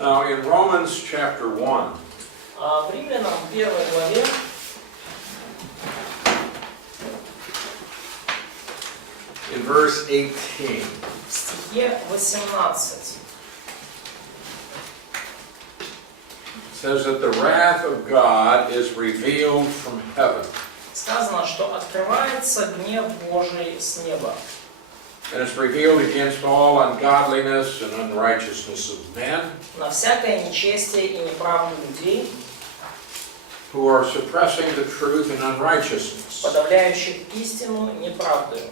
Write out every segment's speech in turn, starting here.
Now in Romans chapter 1, В Римлянам 1 главе, in verse 18, в стихе 18, says that the wrath of God is revealed from heaven. сказано, что открывается гнев Божий с неба. And it's revealed against all ungodliness and unrighteousness of men, На всякое нечестие и неправду людей, who are suppressing the truth and unrighteousness. подавляющих истину неправдою.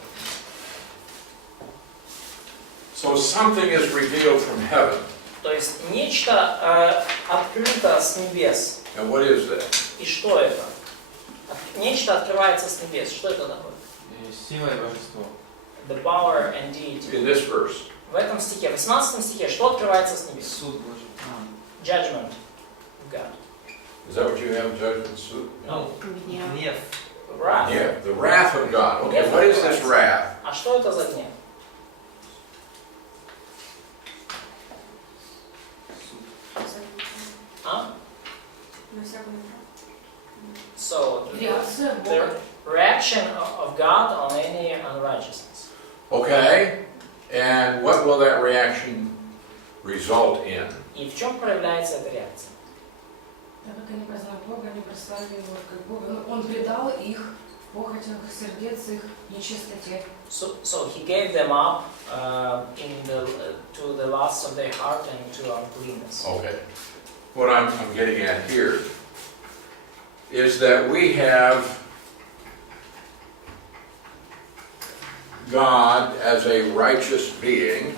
So something is revealed from heaven. То есть нечто открыто с небес. And what is that? И что это? Нечто открывается с небес. Что это такое? Сила и божество. The power and deity. In this verse. В этом стихе, в 18 стихе, что открывается с небес? Суд Божий. Judgment of God. Is that what you have, judgment suit? No. Гнев. Wrath. Yeah, the wrath of God. Okay, what is this wrath? А что это за гнев? А? So, the reaction of God on any unrighteousness. Okay, and what will that reaction result in? И в чем проявляется эта реакция? Так как они познали Бога, они прославили Его как Бога. Он предал их в похотях сердец их нечистоте. So he gave them up to the lusts of their heart and to uncleanness. Okay, what I'm getting at here is that we have God as a righteous being.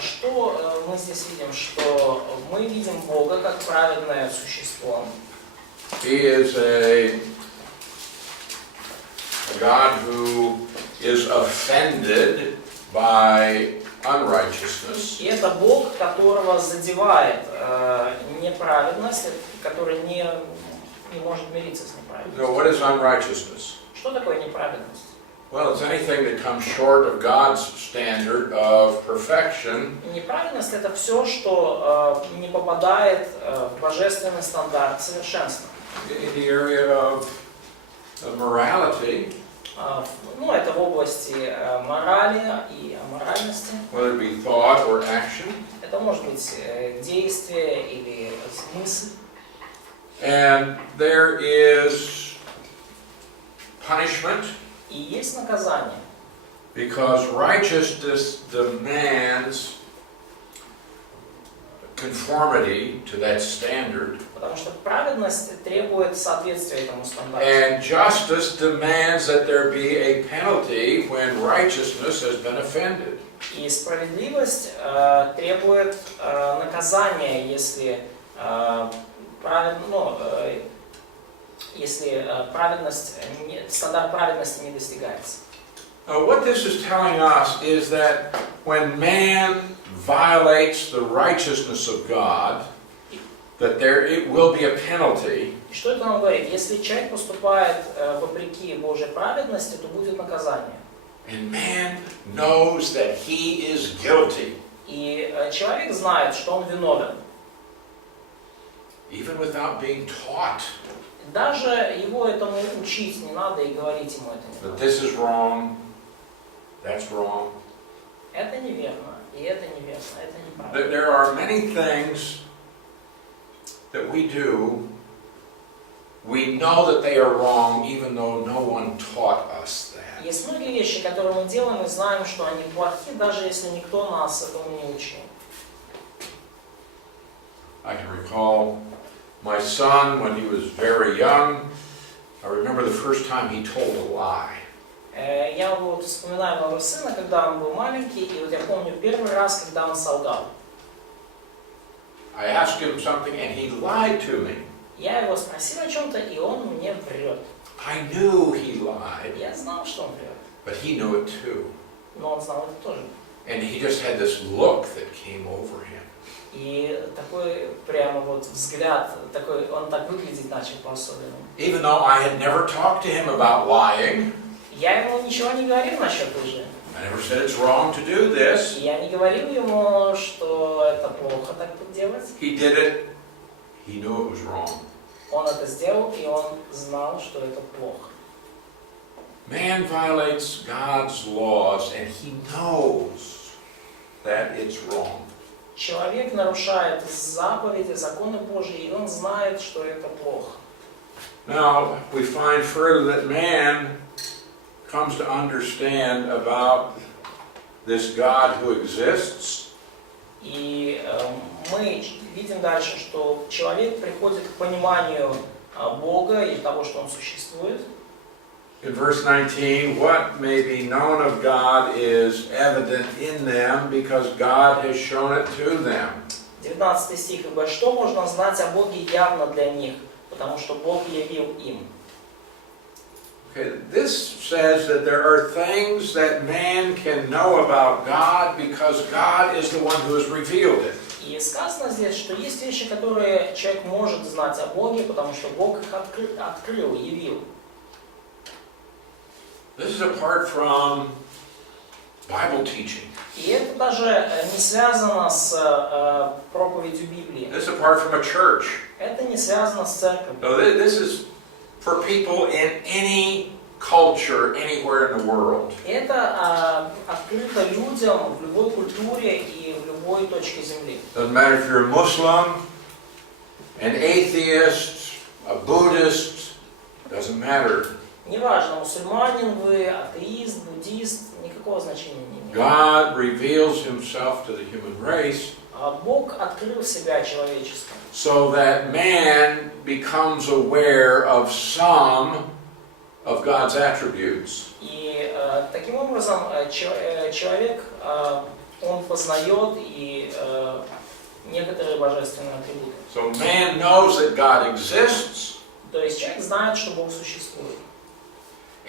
Что мы здесь видим? Что мы видим Бога как праведное существо. He is a God who is offended by unrighteousness. И это Бог, которого задевает неправедность, который не может мириться с неправедностью. So what is unrighteousness? Что такое неправедность? Well, it's anything that comes short of God's standard of perfection. Неправедность — это все, что не попадает в божественный стандарт совершенства. In the area of morality, Ну, это в области морали и аморальности. whether it be thought or action. Это может быть действие или мысль. And there is punishment, И есть наказание. because righteousness demands conformity to that standard, Потому что праведность требует соответствия этому стандарту. and justice demands that there be a penalty when righteousness has been offended. И справедливость требует наказания, если стандарт праведности не достигается. What this is telling us is that when man violates the righteousness of God, that it will be a penalty. Что это нам говорит? Если человек поступает вопреки Божьей праведности, то будет наказание. And man knows that he is guilty, И человек знает, что он виновен. even without being taught Даже его этому учить не надо и говорить ему это не that надо. this is wrong, that's wrong. Это неверно, и это неверно, это неправильно. There are many things that we do, we know that they are wrong, even though no one taught us that. Есть многие вещи, которые мы делаем, и знаем, что они плохи, даже если никто нас этому не учил. I can recall my son when he was very young. I remember the first time he told a lie. Я вот вспоминаю моего сына, когда он был маленький, и вот я помню первый раз, когда он солгал. I asked him something and he lied to me. Я его спросил о чем-то, и он мне врет. I knew he lied, Я знал, что он врет, but he knew it too. но он знал это тоже. And he just had this look that came over him. И такой прямо вот взгляд, такой, он так выглядеть начал по-особенному. Even though I had never talked to him about lying, Я ему ничего не говорил насчет лжи. I never said it's wrong to do this. И я не говорил ему, что это плохо так делать. He did it. He knew it was wrong. Он это сделал, и он знал, что это плохо. Man violates God's laws and he knows that it's wrong. Человек нарушает заповеди, законы Божьи, и он знает, что это плохо. Now, we find further that man comes to understand about this God who exists. И мы видим дальше, что человек приходит к пониманию Бога и того, что Он существует. In verse 19, what may be known of God is evident in them because God has shown it to them. 19 стих. «Ибо что можно знать о Боге явно для них, потому что Бог явил им». Okay, this says that there are things that man can know about God because God is the one who has revealed it. И сказано здесь, что есть вещи, которые человек может знать о Боге, потому что Бог их открыл, явил. This is apart from Bible teaching. И это даже не связано с проповедью Библии. This is apart from a church. Это не связано с церковью. So this is for people in any culture, anywhere in the world. Это открыто людям в любой культуре и в любой точке земли. Doesn't matter if you're a Muslim, an atheist, a Buddhist, doesn't matter. Неважно, мусульманин вы, атеист, буддист, никакого значения не имеет. God reveals himself to the human race Бог открыл себя человечеству, so that man becomes aware of some of God's attributes. и таким образом человек, он познает и некоторые божественные атрибуты. So man knows that God exists, То есть человек знает, что Бог существует.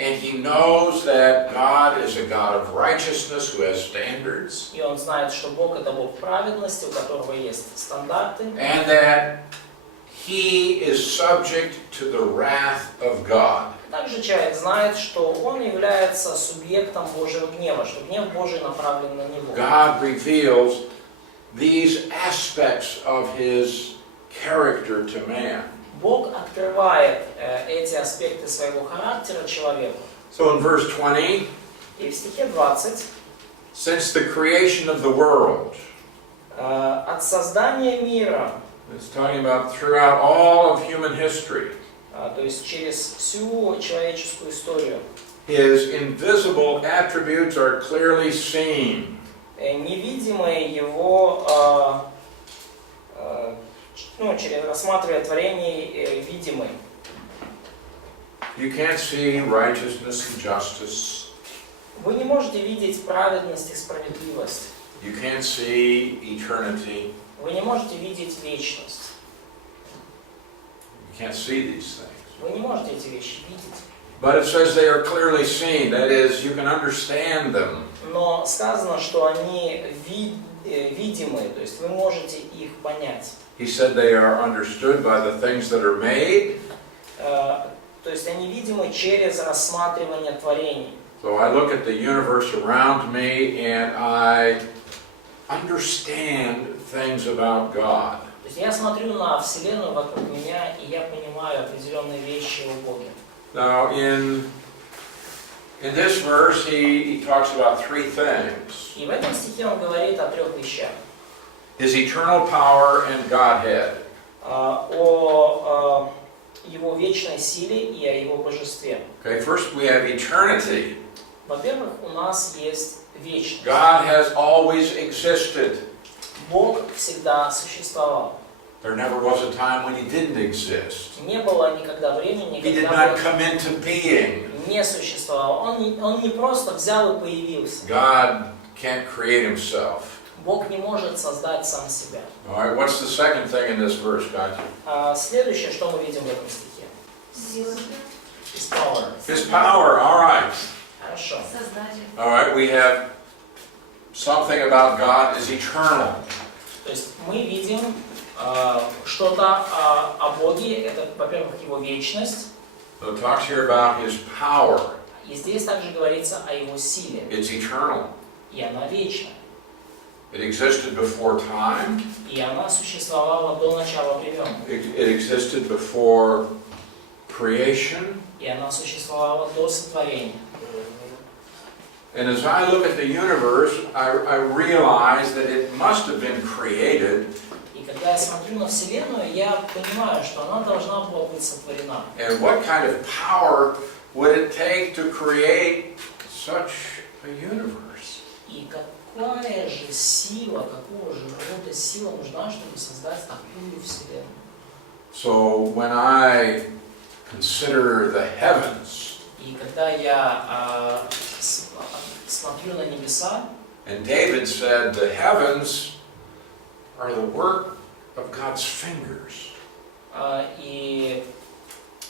and he knows that God is a God of righteousness who has standards, И он знает, что Бог это Бог праведности, у которого есть стандарты. and that he is subject to the wrath of God. Также человек знает, что он является субъектом Божьего гнева, что гнев Божий направлен на него. God reveals these aspects of his character to man. Бог открывает эти аспекты своего характера человеку. So in verse 20, И в стихе 20 since the creation of the world, от создания мира, it's talking about throughout all of human history, то есть через всю человеческую историю, his invisible attributes are clearly seen. невидимые его, через рассматривая творение, видимые. You can't see righteousness and justice. Вы не можете видеть праведность и справедливость. You can't see eternity. Вы не можете видеть вечность. You can't see these things. Вы не можете эти вещи видеть. But it says they are clearly seen. That is, you can understand them. Но сказано, что они видимы, то есть вы можете их понять. He said they are understood by the things that are made. То есть они видимы через рассматривание творений. So I look at the universe around me and I understand things about God. То есть я смотрю на Вселенную вокруг меня, и я понимаю определенные вещи о Боге. Now in this verse he talks about three things. И в этом стихе он говорит о трех вещах. His eternal power and Godhead. О его вечной силе и о его божестве. Okay, first we have eternity. Во-первых, у нас есть вечность. God has always existed. Бог всегда существовал. There never was a time when he didn't exist. Не было никогда времени, He did когда not Бог come into being. не существовал. Он не просто взял и появился. God can't create himself. Бог не может создать сам себя. All right, what's the second thing in this verse, Katya? Следующее, что мы видим в этом стихе? Сила, His power. His power, all right. Хорошо. Создатель. All right, we have something about God is eternal. То есть мы видим что-то о Боге. Это, во-первых, его вечность. So it talks here about his power. И здесь также говорится о его силе. It's eternal. И она вечна. It existed before time. И она существовала до начала времен. It existed before creation. И она существовала до сотворения. And as I look at the universe, I realize that it must have been created. И когда я смотрю на Вселенную, я понимаю, что она должна была быть сотворена. And what kind of power would it take to create such a universe? И какая же сила, какого же рода сила нужна, чтобы создать такую Вселенную? So when I consider the heavens, И когда я смотрю на небеса, and David said the heavens are the work of God's fingers. И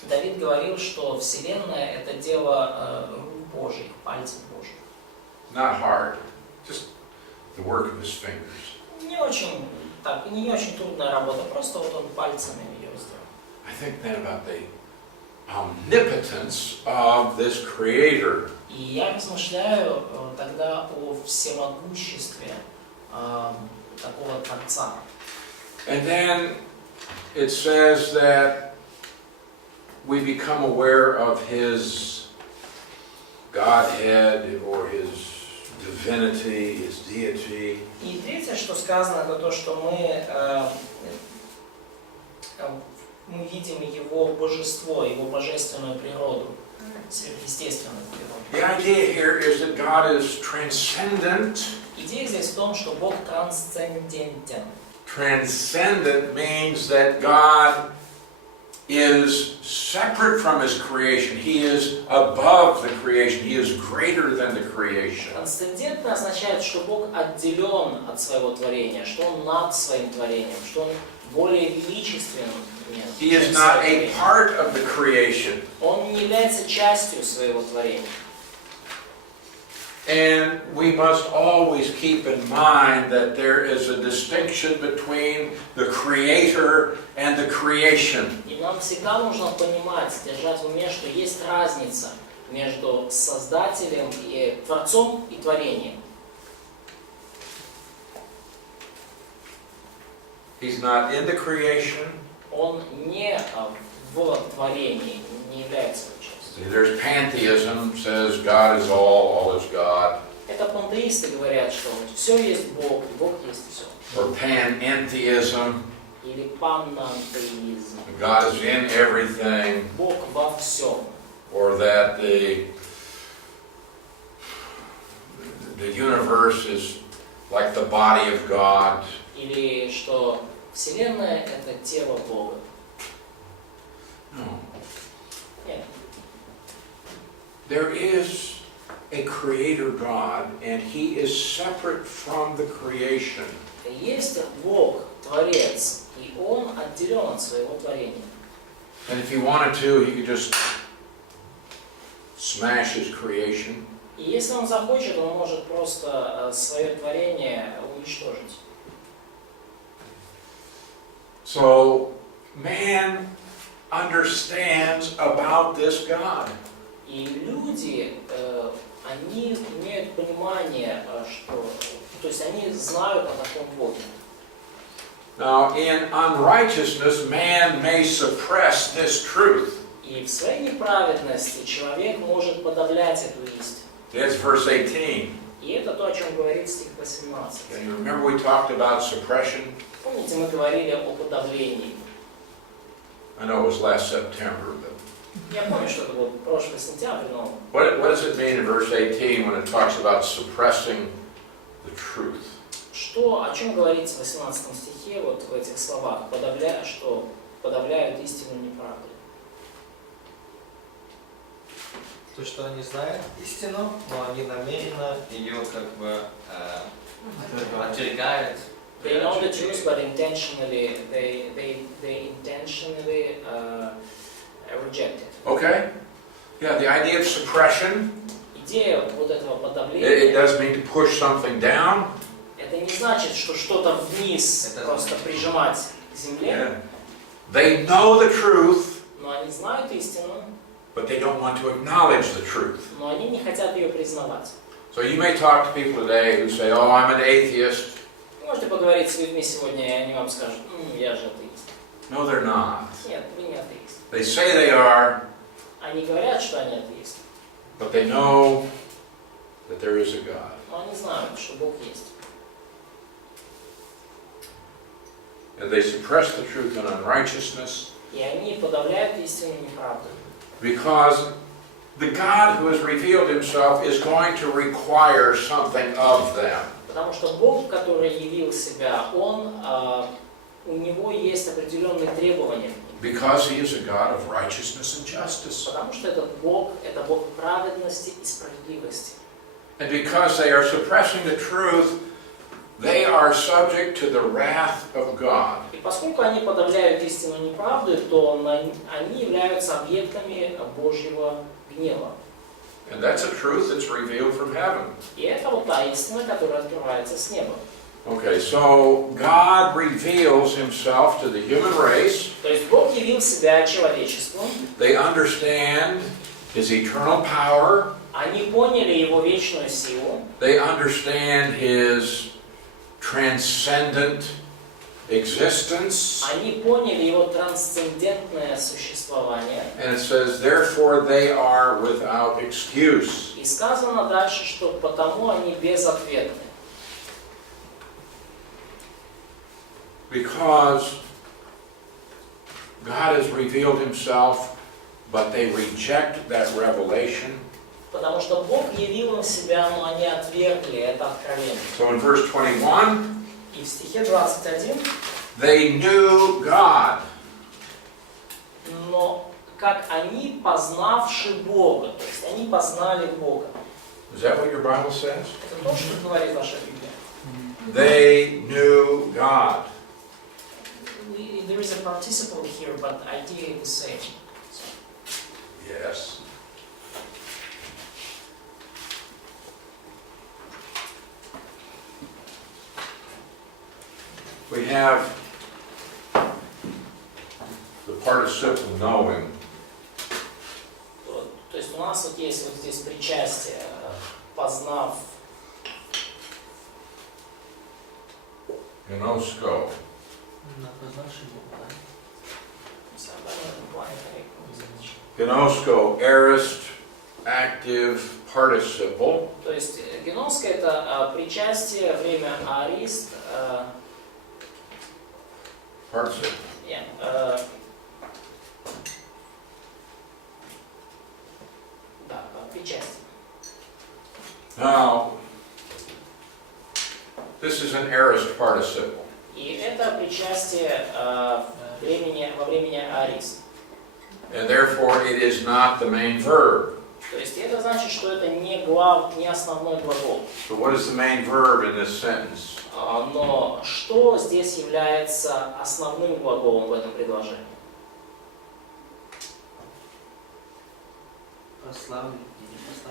Давид говорил, что Вселенная — это дело рук Божьих, пальцев Божьих. Not hard, just the work of his fingers. Не очень трудная работа, просто вот он пальцами ее сделал. I think then about the omnipotence of this creator. И я размышляю тогда о всемогуществе такого Творца. And then it says that we become aware of his Godhead or his divinity, his deity. И третье, что сказано, это то, что мы видим его божество, его божественную природу, сверхъестественную природу. The idea here is that God is transcendent. Идея здесь в том, что Бог трансцендентен. Transcendent means that God is separate from his creation. He is above the creation. He is greater than the creation. Трансцендентно означает, что Бог отделен от своего творения, что Он над своим творением, что Он более величественен. He is not a part of the creation. Он не является частью своего творения. And we must always keep in mind that there is a distinction between the Creator and the creation. И нам всегда нужно понимать, держать в уме, что есть разница между Создателем и Творцом и творением. He's not in the creation. Он не в творении, не является его частью. There's pantheism, says God is all is God. Это пантеисты говорят, что все есть Бог, и Бог есть все. Or panentheism, Или панантеизм. God is in everything. Бог во всем. Or that the universe is like the body of God. Или что Вселенная — это тело Бога. No. Нет. There is a creator God, and he is separate from the creation. Есть Бог, Творец, и Он отделен от своего творения. And if he wanted to, he could just smash his creation. И если Он захочет, Он может просто свое творение уничтожить. So man understands about this God. И люди, они имеют понимание, что, то есть они знают о таком Боге. Now, in unrighteousness, man may suppress this truth. И в своей неправедности человек может подавлять эту истину. That's verse 18. И это то, о чем говорит стих 18. And you remember we talked about suppression? Помните, мы говорили о подавлении. I know it was last September, but Я помню, что это был прошлый сентябрь, но what does it mean in verse 18 when it talks about suppressing the truth? что, о чем говорится в 18 стихе, вот в этих словах, что подавляют истину неправдой? То, что они знают истину, но они намеренно ее как бы отвергают. They know the truth, but intentionally they intentionally reject it. Okay? Yeah, the idea of suppression, Идея вот этого it подавления, does mean to push something down. это не значит, что что-то вниз Это просто прижимать к земле, Yeah. They know the truth, но они знают истину, but they don't want to acknowledge the truth. но они не хотят ее признавать. So you may talk to people today who say, oh, I'm an atheist. Вы можете поговорить с людьми сегодня, и они вам скажут, я же атеист. No, they're not. Нет, вы не атеист. They say they are, Они говорят, что они атеисты, but they know that there is a God. но они знают, что Бог есть. And they suppress the truth in unrighteousness И они подавляют истину неправду. because the God who has revealed himself is going to require something of them. Потому что Бог, который явил себя, у него есть определенные требования. Because he is a God of righteousness and justice. Потому что этот Бог, это Бог праведности и справедливости. And because they are suppressing the truth, they are subject to the wrath of God. И поскольку они подавляют истину неправды, то они являются объектами Божьего гнева. And that's a truth that's revealed from heaven. И это вот та истина, которая открывается с неба. Okay, so God reveals himself to the human race. То есть Бог явил себя человечеству. They understand his eternal power. Они поняли его вечную силу. They understand his transcendent existence. Они поняли его трансцендентное существование. And it says, therefore they are without excuse. И сказано дальше, что потому они безответны. Because God has revealed himself, but they reject that revelation. Потому что Бог явил им себя, но они отвергли это откровение. So in verse 21, И в стихе 21, they knew God. но как они, познавши Бога, то есть они познали Бога. Is that what your Bible says? Это то, что говорит ваша Библия. They knew God. There is a participle here, but idea is the same. Yes. We have the participle knowing. То есть у нас вот есть вот здесь причастие, познав. Gnosko. Gnosko, aorist, active participle. То есть геноска это причастие, время арист, Participle. да, причастие. Now, this is an aorist participle. И это причастие во времени арист. And therefore it is not the main verb. То есть это значит, что это не основной глагол. So what is the main verb in this sentence? Но что здесь является основным глаголом в этом предложении?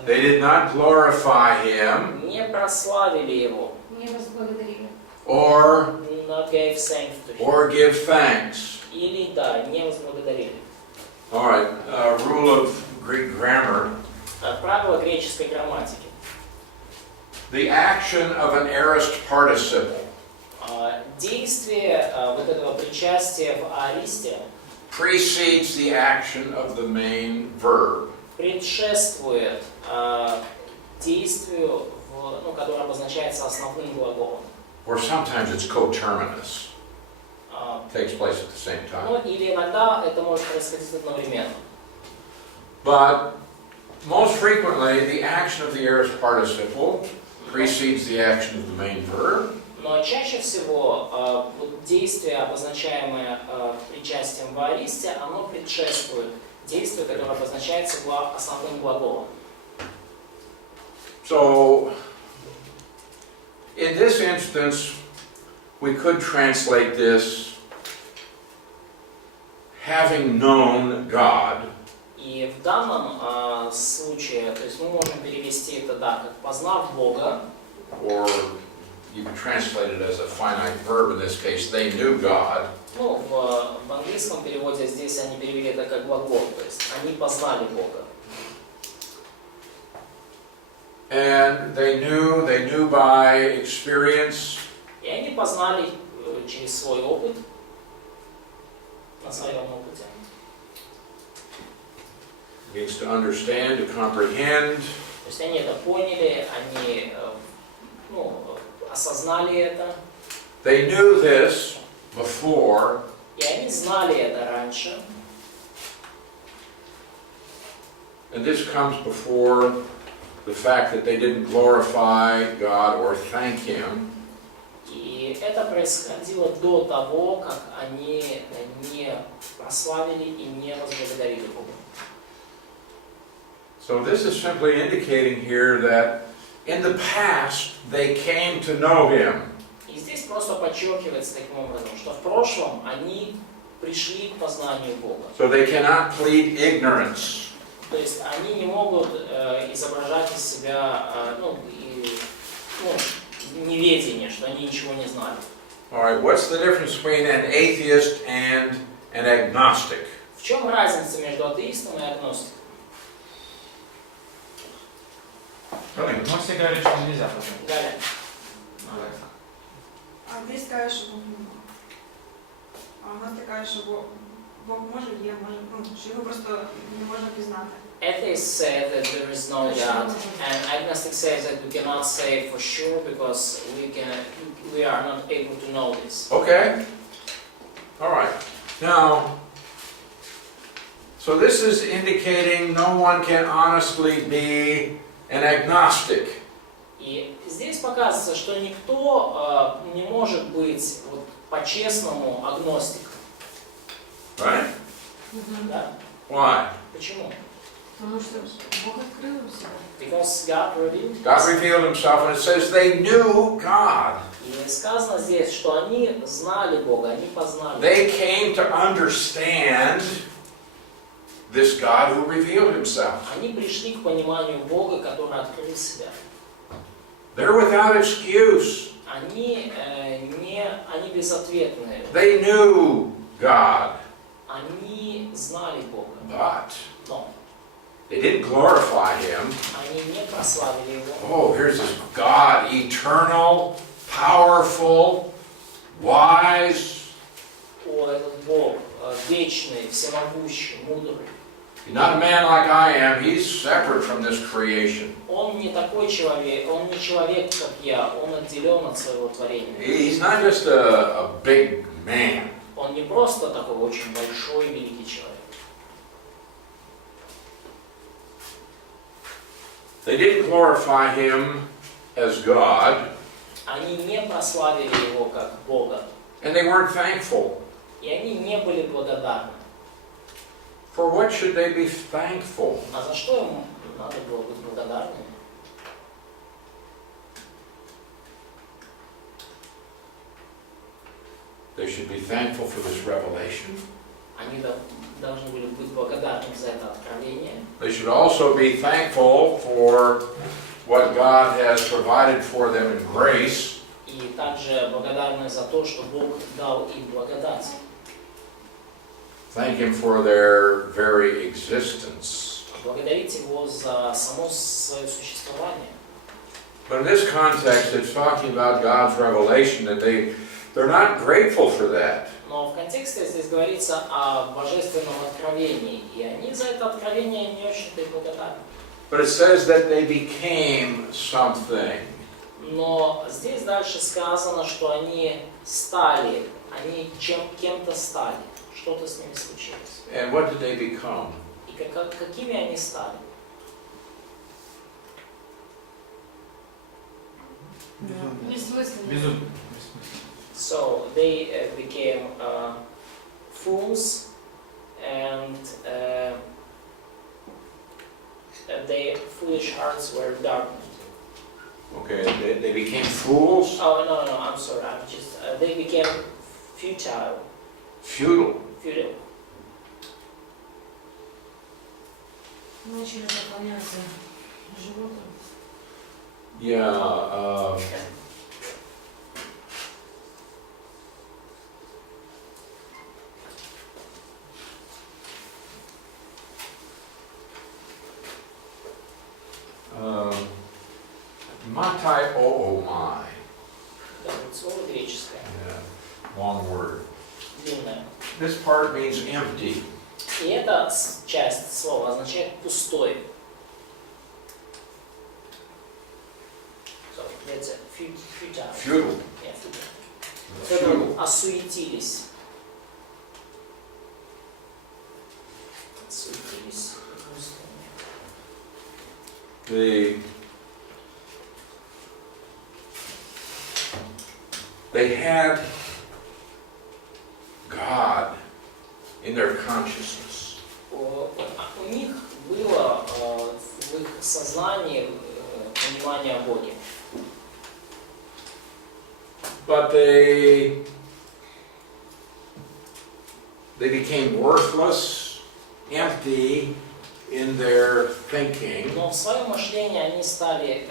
They did not glorify him Не прославили его. Не возблагодарили. or Not gave thanks to him. or give thanks. Или, да, не возблагодарили. All right, rule of Greek grammar. Правило греческой грамматики. The action of an aorist participle Действие вот этого причастия в аристе precedes the action of the main verb. предшествует действию, которое обозначается основным глаголом. Or sometimes it's coterminous. Takes place at the same time. Или иногда это может происходить одновременно. But most frequently, the action of the aorist participle precedes the action of the main verb. Но чаще всего действие, обозначаемое причастием в аристе, оно предшествует действию, которое обозначается основным глаголом. So, in this instance, we could translate this having known God. И в данном случае, то есть мы можем перевести это, да, как познав Бога, Or you can translate it as a finite verb in this case. They knew God. Ну, в английском переводе здесь они перевели это как глагол, то есть они познали Бога. And they knew by experience. И они познали через свой опыт, на своем опыте. Means to understand, to comprehend. То есть они это поняли, они осознали это. They knew this before. И они знали это раньше. And this comes before the fact that they didn't glorify God or thank Him. И это происходило до того, как они не прославили и не возблагодарили Бога. So this is simply indicating here that in the past they came to know Him. И здесь просто подчеркивается таким образом, что в прошлом они пришли к познанию Бога. So they cannot plead ignorance. То есть они не могут изображать из себя неведение, что они ничего не знали. All right, what's the difference between an atheist and an agnostic? В чем разница между атеистом и агностиком? Можете говорить, что нельзя потом. Галя. Десь каже, що Бог нема. А вона каже, що Бог може, є, може, що його просто не можна пізнати. Atheists say that there is no God, and agnostic says that we cannot say for sure because we are not able to know this. Okay. All right. Now, so this is indicating no one can honestly be an agnostic. И здесь показывается, что никто не может быть вот, по-честному агностиком. Right? Да? Why? Почему? Потому что Бог открыл им себя. Because God revealed God himself. revealed Himself, and it says they knew God. И сказано здесь, что они знали Бога, они познали. They came to understand this God who revealed Himself. Они пришли к пониманию Бога, который открыл себя. They're without excuse. Они безответные. They knew God, Они знали Бога, but но they didn't glorify Him. они не прославили Его. Oh, here's this God, eternal, powerful, wise. О, этот Бог вечный, всемогущий, мудрый. Not a man like I am. He's separate from this creation. Он не такой человек, он не человек, как я, он отделен от своего творения. He's not just a big man. Он не просто такой очень большой и великий человек. They didn't glorify Him as God, Они не прославили Его как Бога, and they weren't thankful. и они не были благодарны. For what should they be thankful? А за что им надо было быть благодарными? They should be thankful for this revelation. Они должны были быть благодарны за это откровение. They should also be thankful for what God has provided for them in grace. И также благодарны за то, что Бог дал им благодать. Thank Him for their very existence. Благодарить Его за само свое существование. But in this context, it's talking about God's revelation, that they're not grateful for that. Но в контексте здесь говорится о божественном откровении, и они за это откровение не очень-то и благодарны. But it says that they became something. Но здесь дальше сказано, что они стали, они кем-то стали, что-то с ними случилось. And what did they become? И какими они стали? Бессмысленно. Безумно. So they became fools, and their foolish hearts were darkened. Okay, they became fools, Oh no, I'm sorry. I'm just they became futile. futile. Futile. Начали поклоняться животным. Yeah, anti-oomai. Это вот слово греческое, Yeah, long word. длинное. This part means empty. И эта часть слова означает пустой. So, that's it. Futile. Futile. Yeah, futile. Futile. Осуетились. Осуетились. They had God in their consciousness. У них было в их сознании понимание о Боге. But they became worthless, empty in their thinking. Но в своем мышлении они стали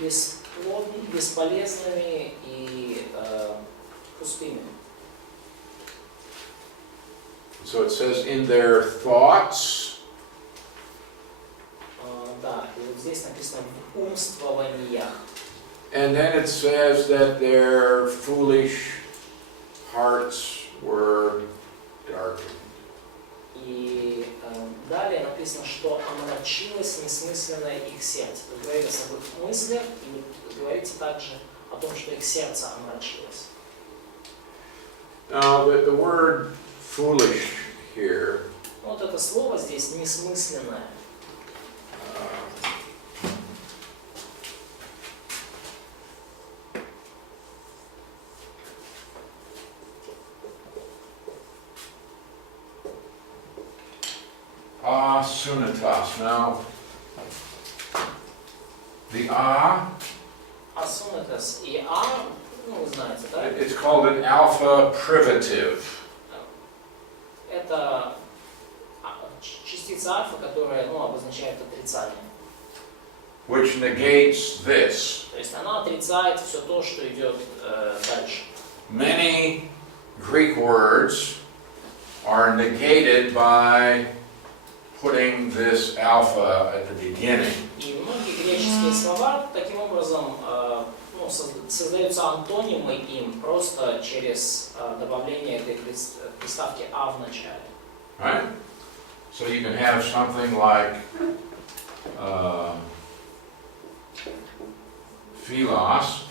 бесполезными и пустыми. So it says in their thoughts, Да, и вот здесь написано в умствованиях. and then it says that their foolish hearts were darkened. И далее написано, что омрачилось несмысленное их сердце. То есть говорится об их мыслях, и вот говорится также о том, что их сердце омрачилось. Now the word foolish here Вот это слово здесь несмысленное. Sunitas. Now, the Асунатас и ну вы знаете, да? it's called an alpha privative. Это частица альфа, которая обозначает отрицание. Which negates this. То есть она отрицает все то, что идет дальше. Many Greek words are negated by putting this alpha at the beginning. И многие греческие слова таким образом создаются антонимы им просто через добавление этой приставки «а» в начале. Right? So you can have something like philos,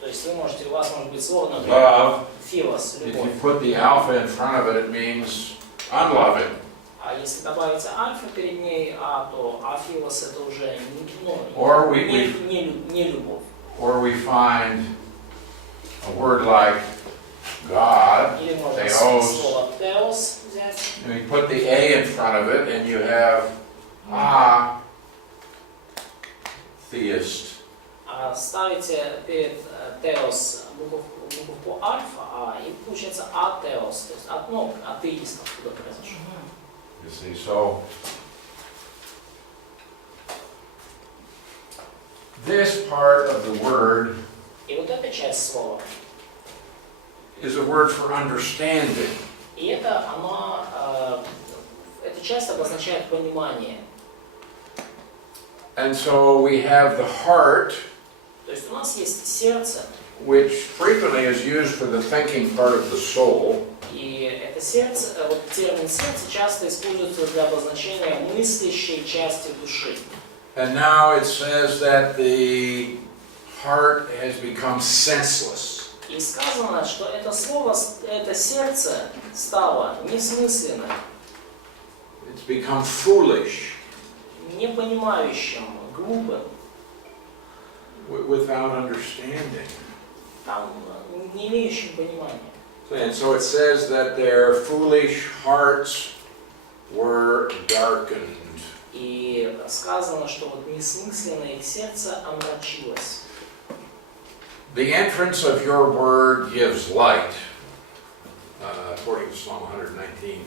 То есть вы можете, у вас может быть слово, например, love. «филос», If «любовь». you put the alpha in front of it, it means unloving. А если добавить альфа перед ней, то афилос это уже Or не любовь. Or we find a word like God, Или можно theos, слово теос взять. and you put the A in front of it, and you have theist. Ставите перед теос буковку альфа, и получается атеос, то есть атеист откуда произошел. You see, so this part of the word И вот эта часть слова, is a word for understanding. и эта часть обозначает понимание. And so we have the heart, То есть у нас есть сердце, which frequently is used for the thinking part of the soul. и это сердце, вот термин сердце часто используется для обозначения мыслящей части души. And now it says that the heart has become senseless. И сказано, что это слово, это сердце стало несмысленным, It's become foolish, непонимающим, глупым, without understanding. там, не имеющим понимания. And so it says that their foolish hearts were darkened. И сказано, что вот несмысленное их сердце омрачилось. The entrance of your word gives light, according to Psalm 119.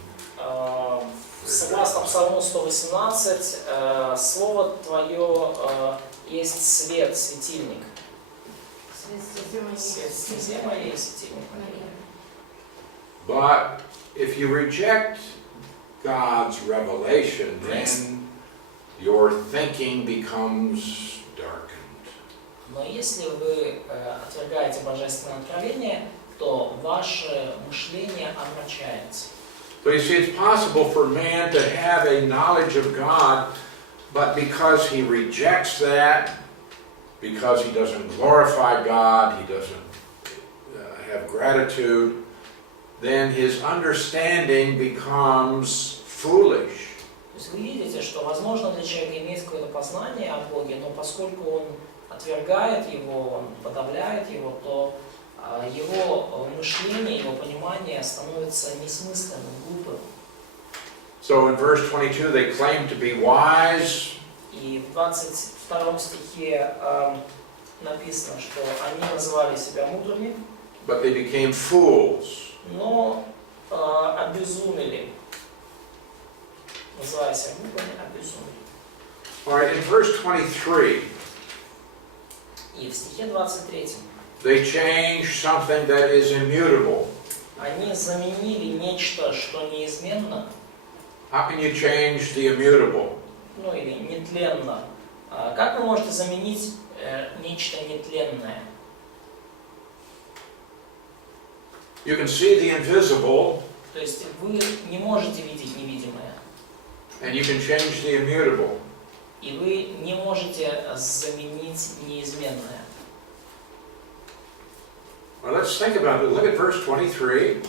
Согласно Псалму 118, слово твое есть свет, светильник. Свет стезя моей, светильник. But if you reject God's revelation, then your thinking becomes darkened. Но если вы отвергаете божественное откровение, то ваше мышление омрачается. So you see, it's possible for man to have a knowledge of God, but because he rejects that, because he doesn't glorify God, he doesn't have gratitude, then his understanding becomes foolish. То есть вы видите, что возможно для человека иметь какое-то познание о Боге, но поскольку он отвергает его, он подавляет его, то его мышление, его понимание становится несмысленным, глупым. So in verse 22 they claim to be wise, И в 22 стихе написано, что они называли себя мудрыми, but they became fools. но обезумели. Называя себя мудрыми, обезумели. All right, in verse 23, И в стихе 23 they change something that is immutable. они заменили нечто, что неизменно, How can you change the immutable? ну или нетленно. Как вы можете заменить нечто нетленное? You can see the invisible, То есть вы не можете видеть невидимое, and you can change the immutable. и вы не можете заменить неизменное. Well, let's think about it. Look at verse 23.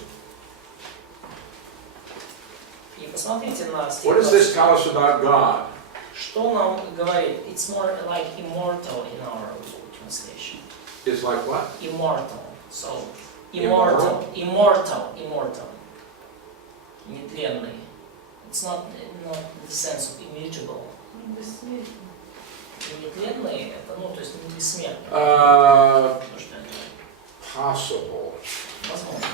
И посмотрите на стих What does this 20. tell us about God? Что нам говорит? It's more like immortal in our translation. It's like what? Immortal. So, Immoral? Immortal. Нетленный. It's not in the sense of immutable. Нетленный это, ну, то есть не бессмертный. То, что это Possible. возможно.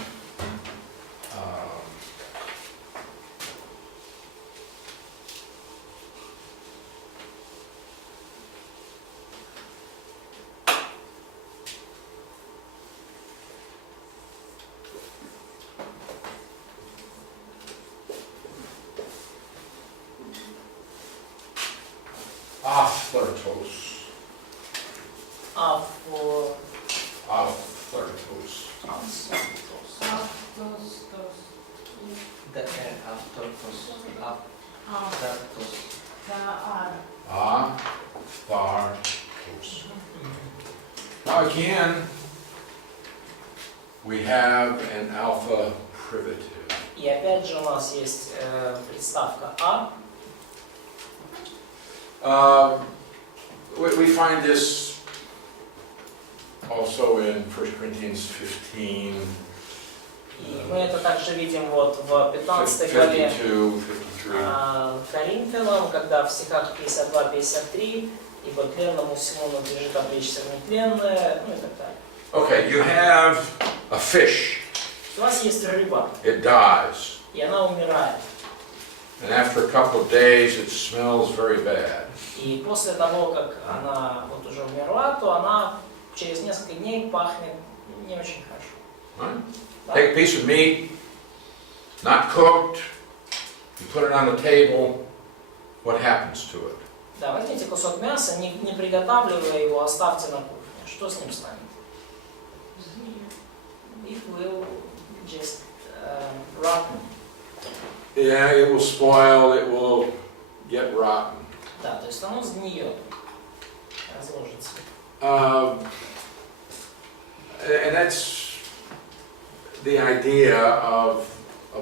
Authortos. For Authortos. Authortos. Now again, we have an alpha privative. И опять же у нас есть приставка We find this also in 1 Corinthians 15, И мы это также видим вот в 15 главе 52, 53. Коринфянам, когда в стихах 52-53, ибо тленному всему надлежит облечься в нетленное, ну и так далее. Okay, you have a fish. У вас есть рыба, It dies. и она умирает. And after a couple of days, it smells very bad. И после того, как она вот уже умерла, то она через несколько дней пахнет не очень хорошо. Right? Да? Take a piece of meat, not cooked, you put it on the table, what happens to it? Да, возьмите кусок мяса, не приготавливая его, оставьте на кухне. Что с ним станет? It will just rotten. Yeah, it will spoil, it will get rotten. Да, то есть оно сгниет, разложится. And that's the idea of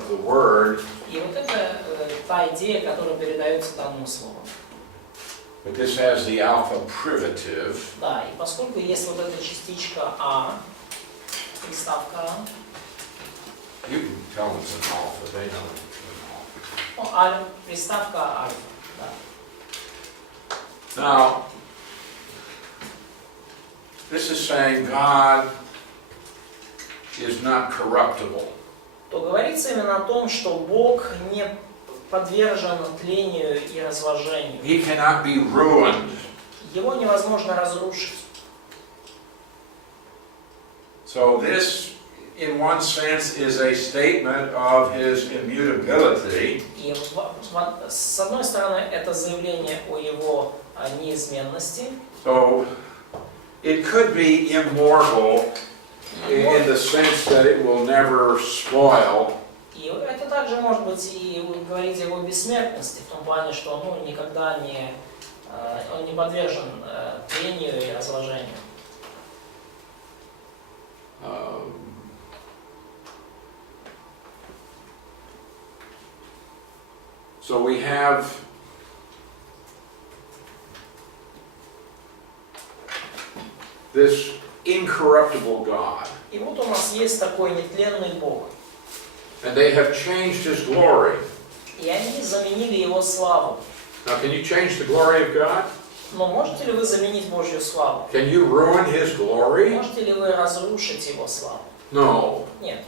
the word. И вот это та идея, которая передается данному слову. But this has the alpha privative. Да, и поскольку есть вот эта частичка приставка You can tell it's an alpha, they know it's an alpha. приставка альфа, да. Now, this is saying God is not corruptible. То говорится именно о том, что Бог не подвержен тлению и разложению. He cannot be ruined. Его невозможно разрушить. So this, in one sense, is a statement of his immutability. И с одной стороны, это заявление о его неизменности. So it could be immortal in the sense that it will never spoil. И это также может быть и говорить о его бессмертности, в том плане, что он никогда не, он не подвержен трению и разложению. So we have this incorruptible God, И вот у нас есть такой нетленный Бог. and they have changed His glory. И они заменили его славу. Now, can you change the glory of God? Но можете ли вы заменить Божью славу? Can you ruin His glory? Можете ли вы разрушить его славу? No, Нет.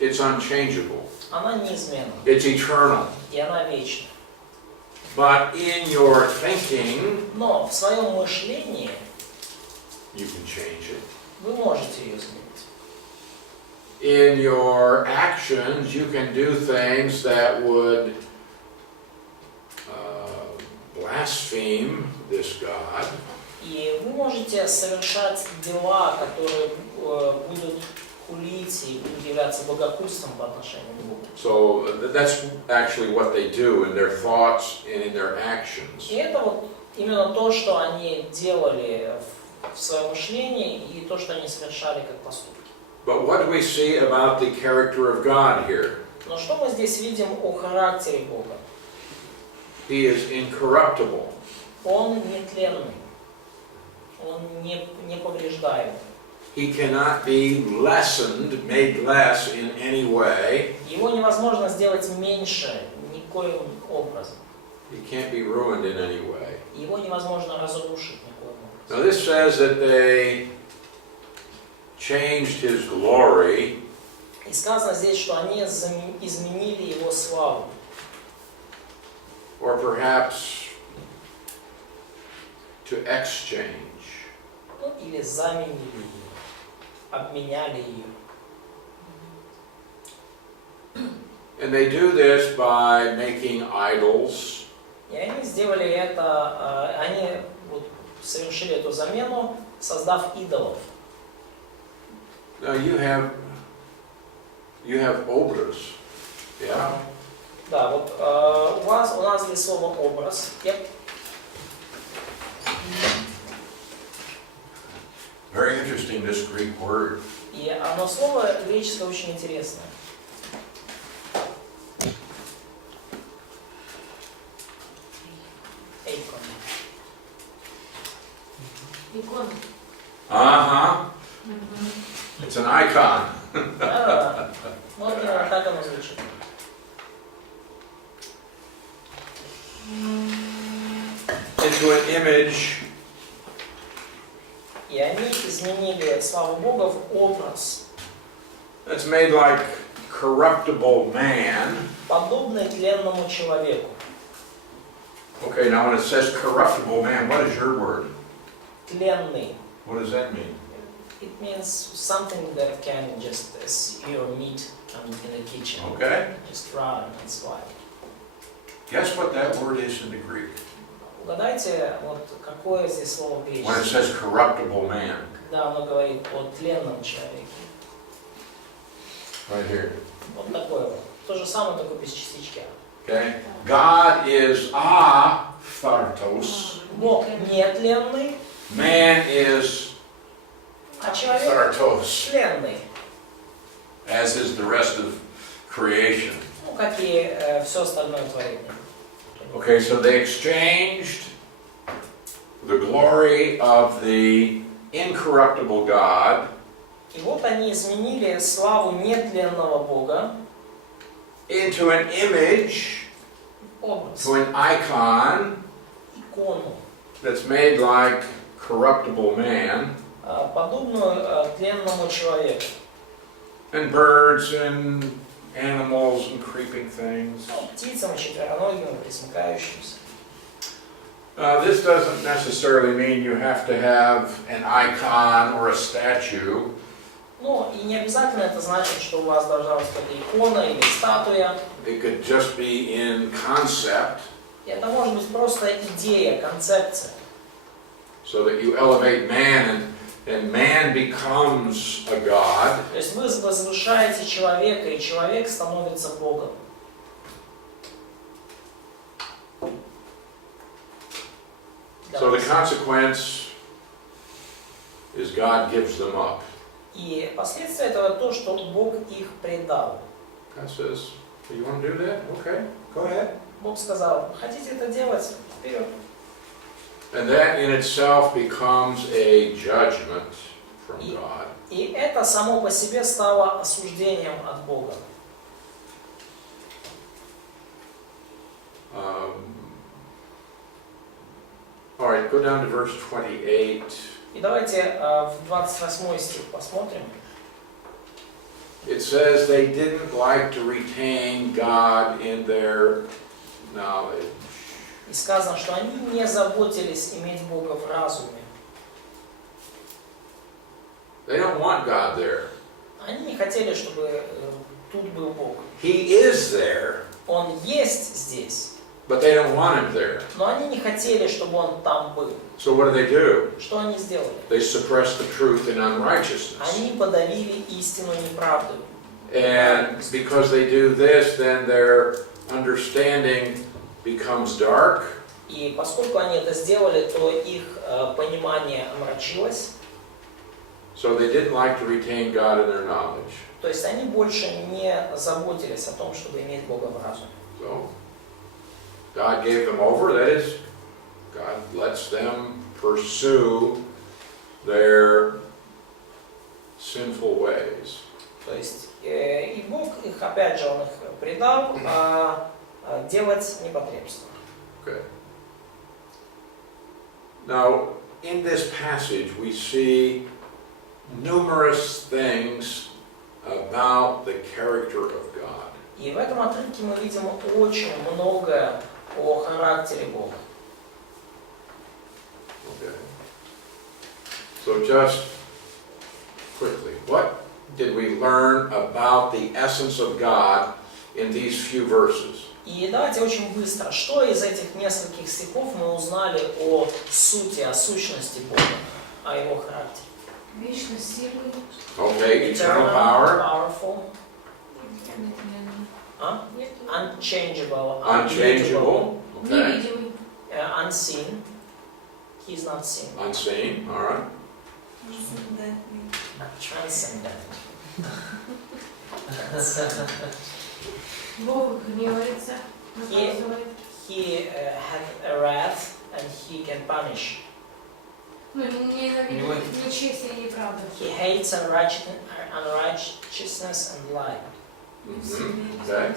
it's unchangeable. Она неизменна. It's eternal. И она вечна. But in your thinking, Но в своем мышлении you can change it. вы можете ее изменить. In your actions, you can do things that would blaspheme this God. И вы можете совершать дела, которые будут хулить и будут являться богохульством по отношению к Богу. So that's actually what they do in their thoughts and in their actions. И это вот именно то, что они делали в своем мышлении и то, что они совершали как поступки. But what do we see about the character of God here? Но что мы здесь видим о характере Бога? He is incorruptible. Он нетленный, он не повреждаем. He cannot be lessened, made less in any way. Его невозможно сделать меньше никоим образом. He can't be ruined in any way. Его невозможно разрушить никоим образом. Now this says that they changed His glory. И сказано здесь, что они изменили его славу. Or perhaps to exchange. Ну, или заменили ее, обменяли ее. And they do this by making idols. И они сделали это, они вот совершили эту замену, создав идолов. Now you have obras. Yeah? Да, вот у нас здесь слово образ. Very interesting, this Greek word. И оно слово греческое очень интересное. Эйкон. Икон. Uh-huh. It's an icon. Да, вот именно так оно звучит. Into an image. И они изменили славу Бога в образ, That's made like corruptible man. подобный тленному человеку. Okay, now when it says corruptible man, what is your word? Тленный. What does that mean? It means something that can just, as your meat in the kitchen, Okay. just run and slide. Guess what that word is in the Greek? Угадайте, вот какое здесь слово When it греческое, says corruptible man. когда оно говорит о тленном человеке. Right here. Вот такое вот. То же самое, только без частички. Okay? God is aphthartos. Бог нетленный, Man is а человек thartos, тленный. as is the rest of creation. Ну, как и все остальное творение. Okay, so they exchanged the glory of the incorruptible God И вот они изменили славу нетленного Бога, into an image, образ, to an icon икону, that's made like corruptible man, подобную тленному человеку. and birds and animals and creeping things. Ну, птицам, четвероногим, пресмыкающимся. This doesn't necessarily mean you have to have an icon or a statue. Ну, и не обязательно это значит, что у вас должна быть какая-то икона или статуя. It could just be in concept. Это может быть просто идея, концепция. so that you elevate man and man becomes a God. То есть вы возвышаете человека, и человек становится Богом. So the consequence is God gives them up. И последствия этого то, что Бог их предал. God says, you want to do that? Okay, go ahead. Бог сказал, хотите это делать? Вперед. And that in itself becomes a judgment from God. И это само по себе стало осуждением от Бога. All right, go down to verse 28. И давайте в 28 стих посмотрим. It says they didn't like to retain God in their knowledge. И сказано, что они не заботились иметь Бога в разуме. They don't want God there. Они не хотели, чтобы тут был Бог. He is there, Он есть здесь, but they don't want him there. но они не хотели, чтобы он там был. So what do? Что они сделали? They suppress the truth in unrighteousness. Они подавили истину неправдой. And because they do this, then their understanding becomes dark. И поскольку они это сделали, то их понимание омрачилось. So they didn't like to retain God in their knowledge. То есть они больше не заботились о том, чтобы иметь Бога в разуме. So God gave them over, that is, God lets them pursue their sinful ways. То есть и Бог их, опять же, Он их предал делать непотребство. Okay. Now, in this passage, we see numerous things about the character of God. И в этом отрывке мы видим очень многое о характере Бога. Okay. So just quickly, what did we learn about the essence of God in these few verses? И давайте очень быстро, что из этих нескольких стихов мы узнали о сути, о сущности Бога, о Его характере. Вечность, силы. Okay, eternal power, Powerful, unchangeable, unchangeable, okay, Невидимый. unseen. He's not seen. unseen, all right. Transcendent. Бог гневается, наказывает. He had a wrath and he can punish. Ну, ненавидит нечестие и неправду. He hates unrighteousness and lie. Okay.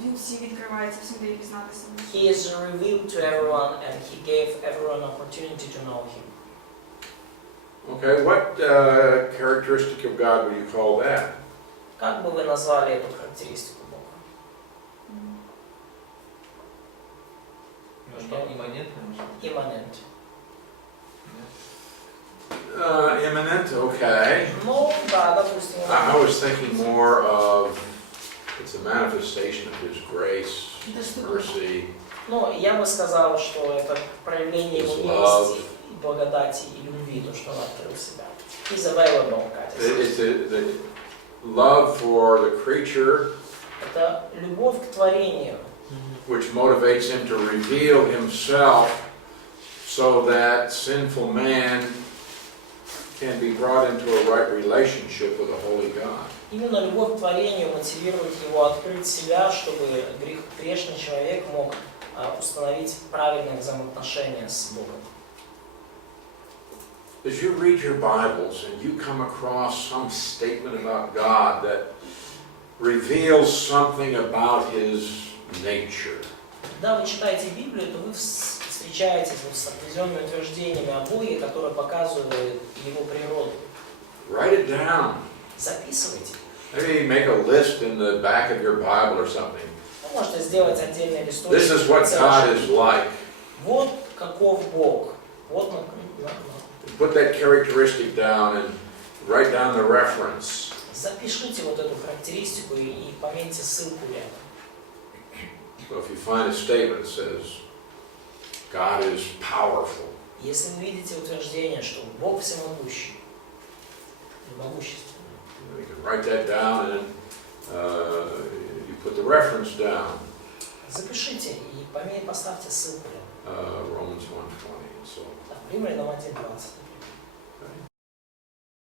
Він всі відкривається, всім дає пізнати себе. He is revealed to everyone and he gave everyone opportunity to know him. Okay, what characteristic of God would you call that? Как бы вы назвали эту характеристику Бога? Имманентным. Имманент. Imminent, okay. Ну, да, допустим. I was thinking more of it's a manifestation of His grace, mercy. Ну, я бы сказал, что это проявление Его His милости, благодати и любви, то, что Он открыл себя. He's available, It's the love for the creature, это любовь к творению, which motivates Him to reveal Himself so that sinful man can be brought into a right relationship with a holy God. Именно любовь к творению мотивирует его открыть себя, чтобы грешный человек мог установить правильные взаимоотношения с Богом. As you read your Bibles and you come across some statement about God that reveals something about His nature, Когда вы читаете Библию, то вы встречаетесь с определенными утверждениями о Боге, которые показывают Его природу. write it down. Записывайте. Maybe make a list in the back of your Bible or something. Вы можете сделать отдельный листочек. This is what God is like. Вот каков Бог. Вот Put that characteristic down and write down the reference. запишите вот эту характеристику и пометьте ссылку рядом. So if you find a statement that says, God is powerful, Если вы видите утверждение, что Бог всемогущий и могущественный, you can write that down and you put the reference down, запишите и поставьте ссылку рядом. Romans 1:20 and so on. Римлянам 1:20. Okay?